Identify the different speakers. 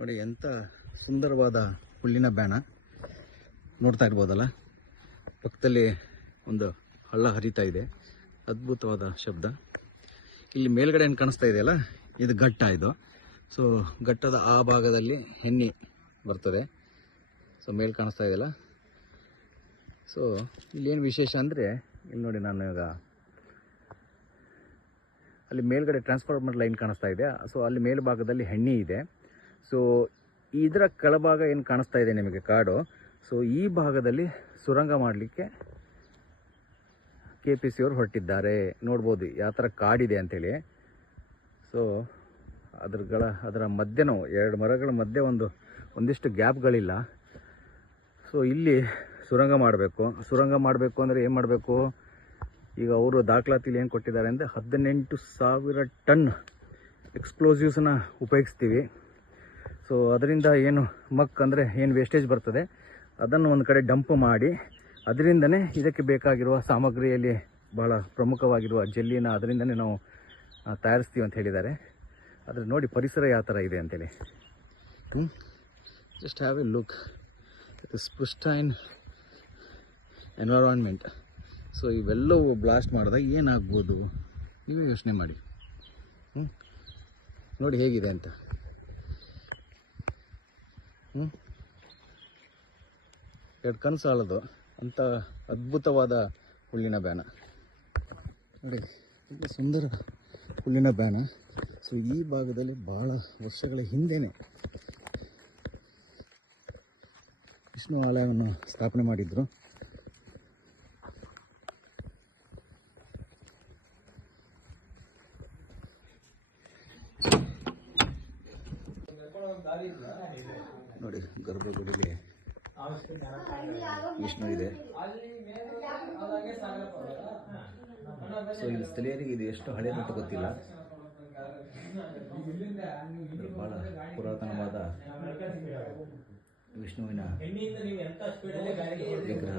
Speaker 1: ನೋಡಿ ಎಂಥ ಸುಂದರವಾದ ಹುಲ್ಲಿನ ಬ್ಯಾಣ ನೋಡ್ತಾ ಇರ್ಬೋದಲ್ಲ? ಪಕ್ಕದಲ್ಲಿ ಒಂದು ಹಳ್ಳ ಹರಿತಾ ಇದೆ. ಅದ್ಭುತವಾದ ಶಬ್ದ. ಇಲ್ಲಿ ಮೇಲ್ಗಡೆ ಏನು ಕಾಣಿಸ್ತಾ ಇದೆಯಲ್ಲ? ಇದು ಘಟ್ಟ ಇದು. ಸೊ ಘಟ್ಟದ ಆ ಭಾಗದಲ್ಲಿ ಹೆಣ್ಣಿ ಬರ್ತದೆ. ಸೊ ಮೇಲ್ ಕಾಣಿಸ್ತಾ ಇದೆಯಲ್ಲ? ಸೊ ಇಲ್ಲೇನು ವಿಶೇಷ ಅಂದರೆ, ಇಲ್ಲಿ ನೋಡಿ ನಾನು ಇವಾಗ ಅಲ್ಲಿ ಮೇಲ್ಗಡೆ ಟ್ರಾನ್ಸ್ಫಾರ್ಮರ್ ಲೈನ್ ಕಾಣಿಸ್ತಾ ಇದೆ. ಸೊ ಅಲ್ಲಿ ಮೇಲ್ಭಾಗದಲ್ಲಿ ಹೆಣ್ಣಿ ಇದೆ. ಸೊ ಇದರ ಕೆಳಭಾಗ ಏನು ಕಾಣಿಸ್ತಾ ಇದೆ ನಿಮಗೆ ಕಾಡು? ಸೊ ಈ ಭಾಗದಲ್ಲಿ ಸುರಂಗ ಮಾಡಲಿಕ್ಕೆ ಕೆ ಪಿ ಸಿ ಅವರು ಹೊರಟಿದ್ದಾರೆ. ನೋಡ್ಬೋದು ಯಾವ ಥರ ಕಾಡಿದೆ ಅಂಥೇಳಿ ಸೊ ಅದ್ರಗಳ, ಅದರ ಮಧ್ಯನೂ ಎರಡು ಮರಗಳ ಮಧ್ಯೆ ಒಂದು, ಒಂದಿಷ್ಟು ಗ್ಯಾಪ್ಗಳಿಲ್ಲ. ಸೊ ಇಲ್ಲಿ ಸುರಂಗ ಮಾಡಬೇಕು. ಸುರಂಗ ಮಾಡಬೇಕು ಅಂದರೆ ಏನು ಮಾಡಬೇಕು? ಈಗ ಅವರು ದಾಖಲಾತಿಲಿ ಏನು ಕೊಟ್ಟಿದ್ದಾರೆ ಅಂದರೆ ಹದಿನೆಂಟು ಸಾವಿರ ಟನ್ ಎಕ್ಸ್ಪ್ಲೋಸಿವ್ಸನ್ನ ಉಪಯೋಗಿಸ್ತೀವಿ. ಸೊ ಅದರಿಂದ ಏನು ಮಕ್ ಅಂದರೆ ಏನು ವೇಸ್ಟೇಜ್ ಬರ್ತದೆ, ಅದನ್ನು ಒಂದು ಕಡೆ ಡಂಪ್ ಮಾಡಿ, ಅದರಿಂದನೇ ಇದಕ್ಕೆ ಬೇಕಾಗಿರುವ ಸಾಮಗ್ರಿಯಲ್ಲಿ ಬಹಳ ಪ್ರಮುಖವಾಗಿರುವ ಜೆಲ್ಲಿನ ಅದರಿಂದನೇ ನಾವು ತಯಾರಿಸ್ತೀವಿ ಅಂತ ಹೇಳಿದ್ದಾರೆ. ಆದರೆ ನೋಡಿ ಪರಿಸರ ಯಾವ ಥರ ಇದೆ ಅಂತೇಳಿ. Just have a look this pristine environment so ಇವೆಲ್ಲವೂ ಬ್ಲಾಸ್ಟ್ ಮಾಡಿದಾಗ ಏನಾಗ್ಬೋದು? ನೀವೇ ಯೋಚನೆ ಮಾಡಿ. ಹ್ಞೂ ನೋಡಿ ಹೇಗಿದೆ ಅಂತ. ಹ್ಞೂ ಎರಡು ಕನಸು ಆಳೋದು. ಅಂಥ ಅದ್ಭುತವಾದ ಹುಲ್ಲಿನ ಬ್ಯಾನ. ನೋಡಿ ತುಂಬ ಸುಂದರ ಹುಲ್ಲಿನ ಬ್ಯಾನ. ಸೊ ಈ ಭಾಗದಲ್ಲಿ ಬಹಳ ವರ್ಷಗಳ ಹಿಂದೆಯೇ ವಿಷ್ಣು ಆಲಯವನ್ನು ಸ್ಥಾಪನೆ ಮಾಡಿದ್ರು. ನೋಡಿ ಗರ್ಭಗುಡಿಗೆ ವಿಷ್ಣು ಇದೆ. ಸೊ ಇಲ್ಲಿ ಸ್ಥಳೀಯರಿಗೆ ಇದು ಎಷ್ಟು ಹಳೆಯದಂತ ಗೊತ್ತಿಲ್ಲ. ಇದು ಬಹಳ ಪುರಾತನವಾದ ವಿಷ್ಣುವಿನ ವಿಗ್ರಹ.